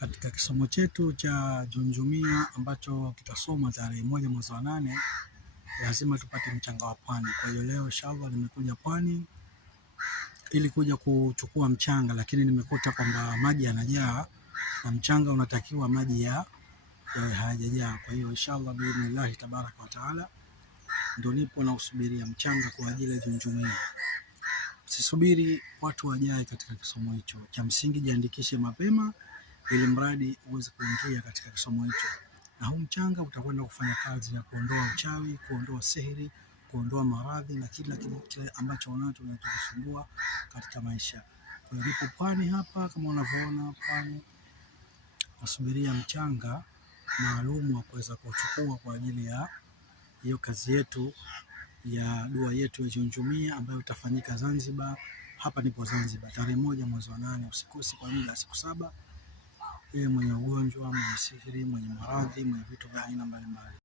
Katika kisomo chetu cha Junjumia ambacho kitasoma tarehe 1 mwezi wa 8, lazima tupate mchanga wa pwani. Kwa hiyo leo inshallah nimekuja pwani ili kuja kuchukua mchanga, lakini nimekuta kwamba maji yanajaa na mchanga unatakiwa maji ya hayajajaa. Kwa hiyo inshallah biidhnillah tabaraka wa taala ndio nipo na usubiria mchanga kwa ajili ya Junjumia. Usisubiri watu wajae katika kisomo hicho. Cha msingi jiandikishe mapema ili mradi uweze kuingia katika kisomo hicho. Na huu mchanga utakwenda kufanya kazi ya kuondoa uchawi, kuondoa sihiri, kuondoa maradhi na kila kile ambacho unacho kinachokusumbua katika maisha. Kwa hiyo nipo pwani hapa kama unavyoona pwani, nasubiria mchanga maalum wa kuweza kuchukua kwa ajili ya hiyo kazi yetu ya dua yetu ya Junjumia ambayo itafanyika Zanzibar. Hapa nipo Zanzibar tarehe 1 mwezi wa 8. Usikose kwa muda 7 siku. Mwenye ugonjwa, mwenye sihiri, mwenye maradhi, mwenye vitu vya aina mbalimbali.